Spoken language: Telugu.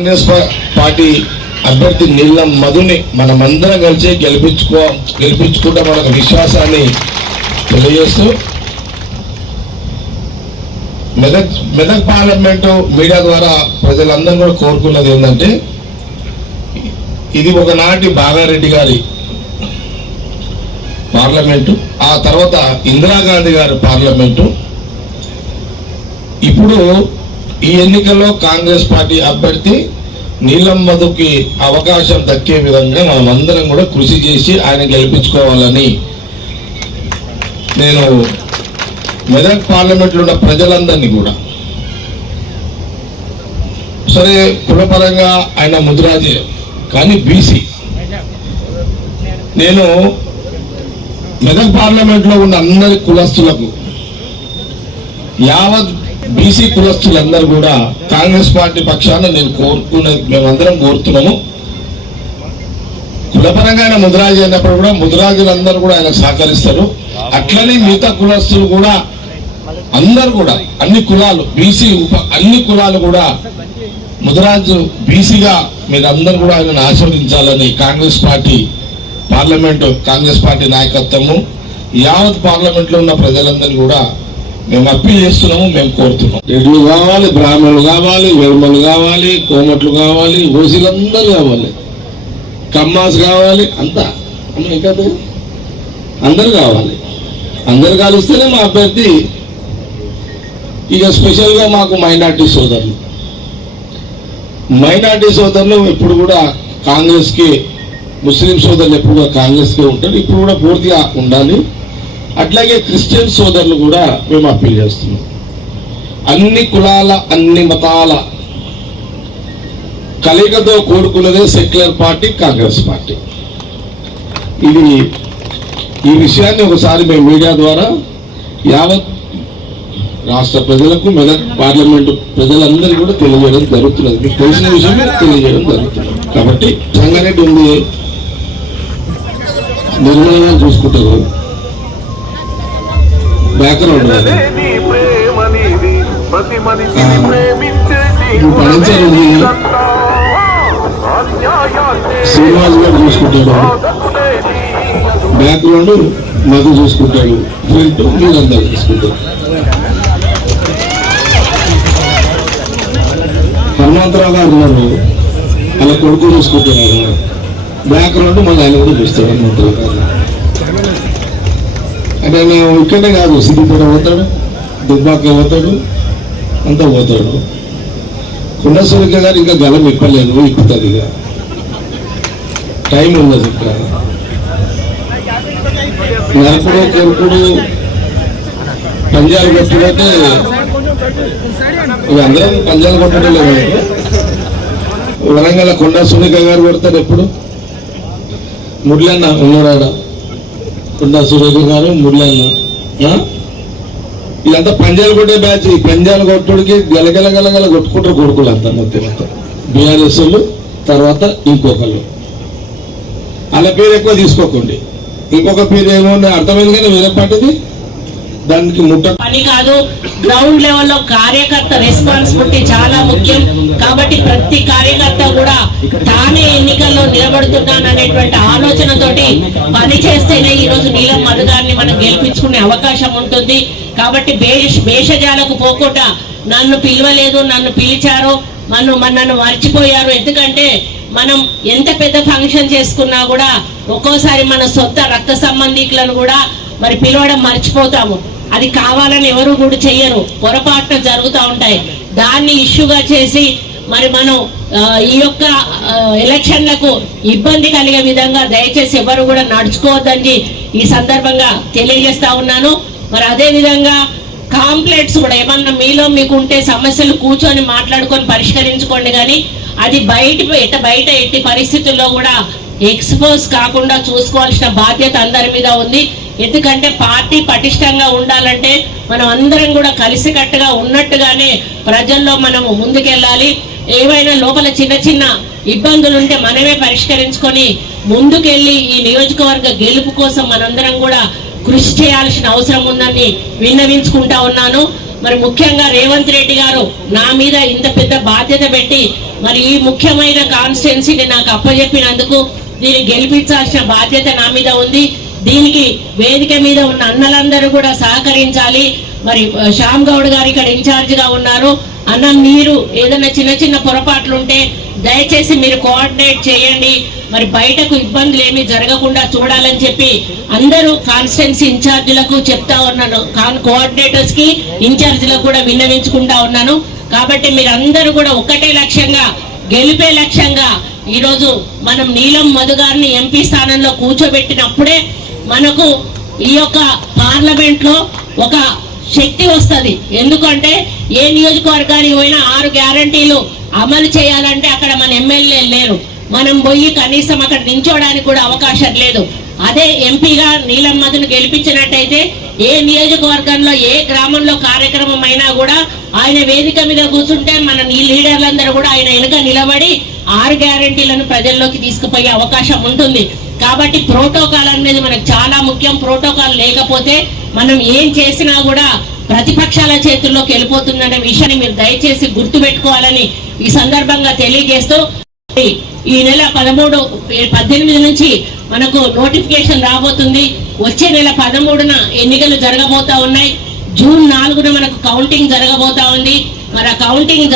కాంగ్రెస్ పార్టీ అభ్యర్థి నీలం మధుని మనమందరం కలిసి గెలిపించుకుంటే మనకు విశ్వాసాన్ని తెలియజేస్తూ మెదక్ పార్లమెంటు మీడియా ద్వారా ప్రజలందరూ కూడా కోరుకున్నది ఏంటంటే, ఇది ఒకనాటి బాగారెడ్డి గారి పార్లమెంటు, ఆ తర్వాత ఇందిరాగాంధీ గారి పార్లమెంటు. ఇప్పుడు ఈ ఎన్నికల్లో కాంగ్రెస్ పార్టీ అభ్యర్థి నీలం మధుకి అవకాశం దక్కే విధంగా మనమందరం కూడా కృషి చేసి ఆయన గెలిపించుకోవాలని నేను మెదక్ పార్లమెంట్లో ఉన్న ప్రజలందరినీ కూడా, సరే కులపరంగా ఆయన ముదిరాజే కానీ బీసీ, నేను మెదక్ పార్లమెంట్లో ఉన్న అందరి కులస్తులకు యావత్ బీసీ కులస్తులందరూ కూడా కాంగ్రెస్ పార్టీ పక్షాన మేమందరం కోరుతున్నాము. కులపరంగా ఆయన ముదిరాజు అయినప్పుడు కూడా ముదిరాజులందరూ కూడా ఆయన సహకరిస్తారు. అట్లనే మిగతా కులస్తులు కూడా అందరూ కూడా అన్ని కులాలు బీసీ అన్ని కులాలు కూడా ముదిరాజు బీసీగా మీరందరూ కూడా ఆయనను ఆశీర్వదించాలని కాంగ్రెస్ పార్టీ కాంగ్రెస్ పార్టీ నాయకత్వము యావత్ పార్లమెంట్లో ఉన్న ప్రజలందరూ కూడా మేము అప్పీల్ చేస్తున్నాము, మేము కోరుతున్నాం. రెడ్లు కావాలి, బ్రాహ్మణులు కావాలి, వెర్మలు కావాలి, కోమట్లు కావాలి, ఓసీలందరూ కావాలి, కమ్మాస్ కావాలి, అంతా ఇంకా అందరు కావాలి. అందరు కలిస్తేనే మా అభ్యర్థి. ఇక స్పెషల్గా మాకు మైనార్టీ సోదరులు ఎప్పుడు కూడా కాంగ్రెస్కి, ముస్లిం సోదరులు ఎప్పుడు కూడా కాంగ్రెస్కే ఉంటారు, ఇప్పుడు కూడా పూర్తిగా ఉండాలి. అట్లాగే క్రిస్టియన్ సోదరులు కూడా మేము అప్పీల్ చేస్తున్నాం. అన్ని కులాల అన్ని మతాల కలయికతో కూడుకున్నదే సెక్యులర్ పార్టీ కాంగ్రెస్ పార్టీ. ఈ విషయాన్ని ఒకసారి మేము మీడియా ద్వారా యావత్ రాష్ట్ర ప్రజలకు, మెదక్ పార్లమెంటు ప్రజలందరికీ కూడా తెలియజేయడం జరుగుతున్నది. మీకు తెలిసిన విషయం తెలియజేయడం జరుగుతుంది. కాబట్టి సంగారెడ్డి ఉంది, నిర్మలంగా చూసుకుంటారు, బ్యాక్గ్రౌండ్ పడంచర్ ఉంది, శ్రీనివాస్ గారు చూసుకుంటాడు, బ్యాక్గ్రౌండ్ మధు చూసుకుంటాడు, ఫ్రంట్ మీరందరూ చూసుకుంటారు. హనుమంతరావు గారు ఉన్నారు, అలా కొడుకు చూసుకుంటున్నారు, బ్యాక్గ్రౌండ్ మళ్ళీ ఆయన కూడా చూస్తాడు. హనుమంతరావు గారు అంటే మేము ఇక్కడే కాదు, సిద్దిపేట పోతాడు, దుబ్బాక పోతాడు, అంతా పోతాడు. కుండసూరిక గారు ఇంకా గలం ఇప్పలేదు, ఇప్పుతుంది, ఇక టైం ఉన్నది. ఇక్కడ నరకుడు కొరుకుడు పంజాలు కొట్టుకుంటే ఇక అందరం పంజాలు కొట్టడం లేదు. వరంగల్ కొండా సునీక గారు కొడతారు ఎప్పుడు, మురళన్న ఉన్నారాడ, కొండా సురేఖ గారు, మురళన్న, ఇదంతా పంజాలు కొట్టే బ్యాచ్. ఈ పంజాలు కొట్టుడికి గలగల కొట్టుకుంటారు కొడుకులు అంతా మొత్తం బీఆర్ఎస్ వాళ్ళు, తర్వాత ఇంకొకళ్ళు. అలా పేరు ఎక్కువ తీసుకోకండి. ఇంకొక పేరు ఏమో అర్థమైంది కానీ వేరే పార్టీది, దానికి ముట్ట పని కాదు. గ్రౌండ్ లెవెల్లో కార్యకర్త రెస్పాన్సిబిలిటీ చాలా ముఖ్యం. కాబట్టి ప్రతి కార్యకర్త కూడా తానే ఎన్నికల్లో నిలబడుతున్నాననేటువంటి ఆలోచనతోటి పని చేస్తేనే ఈ రోజు నీలం మధు గారిని మనం గెలిపించుకునే అవకాశం ఉంటుంది. కాబట్టి భేషజాలకు పోకుండా నన్ను పిలవలేదు, నన్ను పిలిచారు, నన్ను మర్చిపోయారు. ఎందుకంటే మనం ఎంత పెద్ద ఫంక్షన్ చేసుకున్నా కూడా ఒక్కోసారి మన సొంత రక్త సంబంధికులను కూడా మరి పిలవడం మర్చిపోతాము. అది కావాలని ఎవరు కూడా చెయ్యరు, పొరపాట్లు జరుగుతూ ఉంటాయి. దాన్ని ఇష్యూగా చేసి మరి మనం ఈ యొక్క ఎలక్షన్లకు ఇబ్బంది కలిగే విధంగా దయచేసి ఎవరు కూడా నడుచుకోవద్దని ఈ సందర్భంగా తెలియజేస్తా ఉన్నాను. మరి అదే విధంగా కాంప్లైంట్స్ కూడా ఏమన్నా మీలో మీకు ఉంటే సమస్యలు కూర్చొని మాట్లాడుకొని పరిష్కరించుకోండి. కానీ అది బయట ఎట్టి పరిస్థితుల్లో కూడా ఎక్స్పోజ్ కాకుండా చూసుకోవాల్సిన బాధ్యత అందరి మీద ఉంది. ఎందుకంటే పార్టీ పటిష్టంగా ఉండాలంటే మనం అందరం కూడా కలిసికట్టుగా ఉన్నట్టుగానే ప్రజల్లో మనము ముందుకెళ్ళాలి. ఏవైనా లోపల చిన్న ఇబ్బందులు ఉంటే మనమే పరిష్కరించుకొని ముందుకెళ్ళి ఈ నియోజకవర్గ గెలుపు కోసం మనందరం కూడా కృషి చేయాల్సిన అవసరం ఉందని విన్నవించుకుంటా ఉన్నాను. మరి ముఖ్యంగా రేవంత్ రెడ్డి గారు నా మీద ఇంత పెద్ద బాధ్యత పెట్టి మరి ఈ ముఖ్యమైన కాన్స్టిట్యున్సీని నాకు అప్పచెప్పినందుకు దీన్ని గెలిపించాల్సిన బాధ్యత నా మీద ఉంది. దీనికి వేదిక మీద ఉన్న అన్నలందరూ కూడా సహకరించాలి. మరి శ్యామ్ గౌడ్ గారు ఇక్కడ ఇన్ఛార్జ్ గా ఉన్నారు. అన్న, మీరు ఏదైనా చిన్న చిన్న పొరపాట్లు ఉంటే దయచేసి మీరు కోఆర్డినేట్ చేయండి. మరి బయటకు ఇబ్బందులు ఏమీ జరగకుండా చూడాలని చెప్పి అందరూ కాన్స్టిట్యున్సీ ఇన్ఛార్జీలకు చెప్తా ఉన్నాను. కోఆర్డినేటర్స్ కి ఇన్ఛార్జీలకు కూడా విన్నవించుకుంటా ఉన్నాను. కాబట్టి మీరందరూ కూడా ఒకటే లక్ష్యంగా, గెలిపే లక్ష్యంగా ఈరోజు మనం నీలం మధు గారిని ఎంపీ స్థానంలో కూర్చోబెట్టినప్పుడే మనకు ఈ యొక్క పార్లమెంట్ లో ఒక శక్తి వస్తుంది. ఎందుకంటే ఏ నియోజకవర్గానికి పోయినా 6 గ్యారంటీలు అమలు చేయాలంటే అక్కడ మన ఎమ్మెల్యే లేరు. మనం పోయి కనీసం అక్కడ నించోడానికి కూడా అవకాశం లేదు. అదే ఎంపీగా నీలం మధును గెలిపించినట్టయితే ఏ నియోజకవర్గంలో ఏ గ్రామంలో కార్యక్రమం అయినా కూడా ఆయన వేదిక మీద కూర్చుంటే మన లీడర్లందరూ కూడా ఆయన వెనుక నిలబడి 6 గ్యారంటీలను ప్రజల్లోకి తీసుకుపోయే అవకాశం ఉంటుంది. కాబట్టి ప్రోటోకాల్ అనేది మనకు చాలా ముఖ్యం. ప్రోటోకాల్ లేకపోతే మనం ఏం చేసినా కూడా ప్రతిపక్షాల చేతుల్లోకి వెళ్ళిపోతుందనే విషయాన్ని మీరు దయచేసి గుర్తుపెట్టుకోవాలని ఈ సందర్భంగా తెలియజేస్తూ, ఈ నెల 18 నుంచి మనకు నోటిఫికేషన్ రాబోతుంది. వచ్చే నెల 13న ఎన్నికలు జరగబోతా ఉన్నాయి. జూన్ 4న మనకు కౌంటింగ్ జరగబోతా ఉంది. మరి ఆ కౌంటింగ్